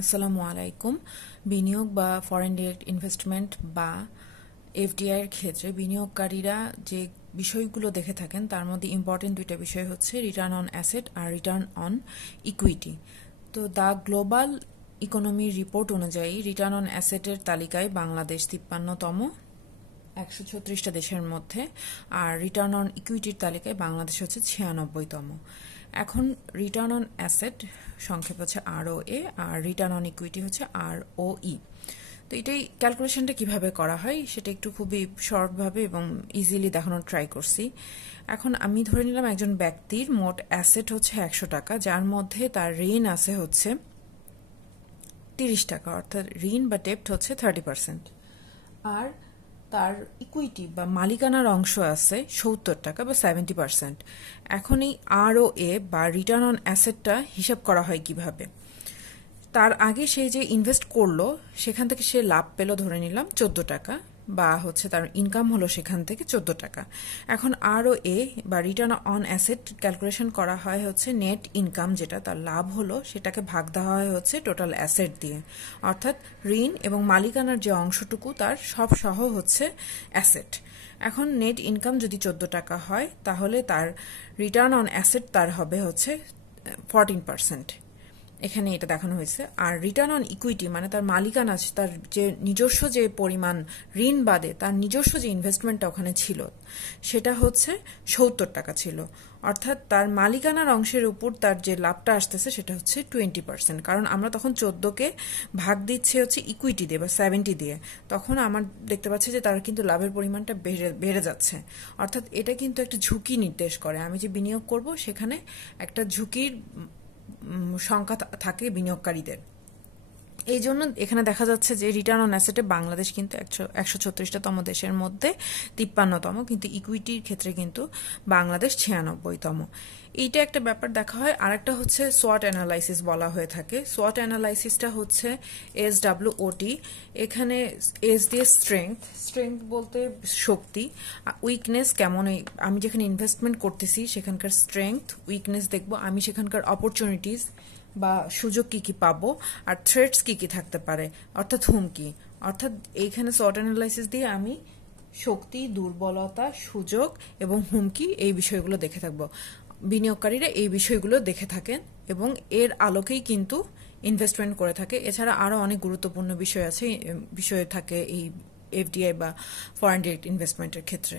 আসসালামু আলাইকুম। বিনিয়োগ বা ফরেন ডিরেক্ট ইনভেস্টমেন্ট বা এফডিআই এর ক্ষেত্রে বিনিয়োগকারীরা যে বিষয়গুলো দেখে থাকেন তার মধ্যে ইম্পর্টেন্ট দুইটা বিষয় হচ্ছে রিটার্ন অন অ্যাসেট আর রিটার্ন অন ইকুইটি। তো দ্য গ্লোবাল ইকোনমির রিপোর্ট অনুযায়ী রিটার্ন অন অ্যাসেটের তালিকায় বাংলাদেশ 53তম 136টা দেশের মধ্যে, আর রিটার্ন অন ইকুইটির তালিকায় বাংলাদেশ হচ্ছে 96তম। এখন রিটার্ন অন অ্যাসেট সংক্ষেপ হচ্ছে ROA আর রিটার্ন অন ইকুইটি হচ্ছে ROE। তো এটাই ক্যালকুলেশনটা কিভাবে করা হয় সেটা একটু খুবই শর্টভাবে এবং ইজিলি দেখানোর ট্রাই করছি। এখন আমি ধরে নিলাম একজন ব্যক্তির মোট অ্যাসেট হচ্ছে 100 টাকা, যার মধ্যে তার ঋণ আছে হচ্ছে 30 টাকা, অর্থাৎ ঋণ বা ডেপ্ট হচ্ছে 30%, আর তার ইকুইটি বা মালিকানার অংশ আছে 70 টাকা বা 70%। এখন এই ROA বা রিটার্ন অন অ্যাসেটটা হিসাব করা হয় কিভাবে? তার আগে সে যে ইনভেস্ট করলো সেখান থেকে সে লাভ পেলো ধরে নিলাম 14 টাকা, বা হচ্ছে তার ইনকাম হলো সেখান থেকে 14 টাকা। এখন ROA বা রিটার্ন অন অ্যাসেট ক্যালকুলেশন করা হয় হচ্ছে নেট ইনকাম, যেটা তার লাভ হলো সেটাকে ভাগ দেওয়া হয় হচ্ছে টোটাল অ্যাসেট দিয়ে, অর্থাৎ ঋণ এবং মালিকানার যে অংশটুকু তার সব সহ হচ্ছে অ্যাসেট। এখন নেট ইনকাম যদি 14 টাকা হয় তাহলে তার রিটার্ন অন অ্যাসেট তার হবে হচ্ছে 14%। এখানে এটা দেখানো হয়েছে। আর রিটার্ন অন ইকুইটি মানে তার মালিকানা, তার যে নিজস্ব যে পরিমাণ ঋণ বাদে তার নিজস্ব যে ইনভেস্টমেন্টটা ওখানে ছিল সেটা হচ্ছে 70 টাকা ছিল, অর্থাৎ তার মালিকানার অংশের উপর তার যে লাভটা আসতেছে সেটা হচ্ছে 20%। কারণ আমরা তখন 14কে ভাগ দিচ্ছি হচ্ছে ইকুইটি দিয়ে বা 70 দিয়ে, তখন আমার দেখতে পাচ্ছি যে তার কিন্তু লাভের পরিমাণটা বেড়ে যাচ্ছে। অর্থাৎ এটা কিন্তু একটা ঝুঁকি নির্দেশ করে, আমি যে বিনিয়োগ করব সেখানে একটা ঝুঁকির সংখ্যা থাকে বিনিয়োগকারীদের। এই জন্য এখানে দেখা যাচ্ছে যে রিটার্ন অন অ্যাসেটে বাংলাদেশ কিন্তু 136তম দেশের মধ্যে 53তম, কিন্তু ইকুইটির ক্ষেত্রে কিন্তু বাংলাদেশ 96তম। এইটা একটা ব্যাপার দেখা হয়। আরেকটা হচ্ছে সোয়াট অ্যানালাইসিস বলা হয়ে থাকে। সোয়াট অ্যানালাইসিসটা হচ্ছে SWOT। এখানে এস দিয়ে স্ট্রেংথ বলতে শক্তি, উইকনেস কেমন, আমি যেখানে ইনভেস্টমেন্ট করতেছি সেখানকার স্ট্রেংথ, উইকনেস দেখবো, আমি সেখানকার অপরচুনিটিস বা সুযোগ কি কি পাবো, আর থ্রেটস কি কি থাকতে পারে অর্থাৎ হুমকি। অর্থাৎ এইখানে SWOT অ্যানালাইসিস দিয়ে আমি শক্তি, দুর্বলতা, সুযোগ এবং হুমকি এই বিষয়গুলো দেখে থাকবো। বিনিয়োগকারীরা এই বিষয়গুলো দেখে থাকেন এবং এর আলোকেই কিন্তু ইনভেস্টমেন্ট করে থাকে। এছাড়া আরো অনেক গুরুত্বপূর্ণ বিষয় থাকে এই এফডিআই বা ফরেন ডিরেক্ট ইনভেস্টমেন্টের ক্ষেত্রে।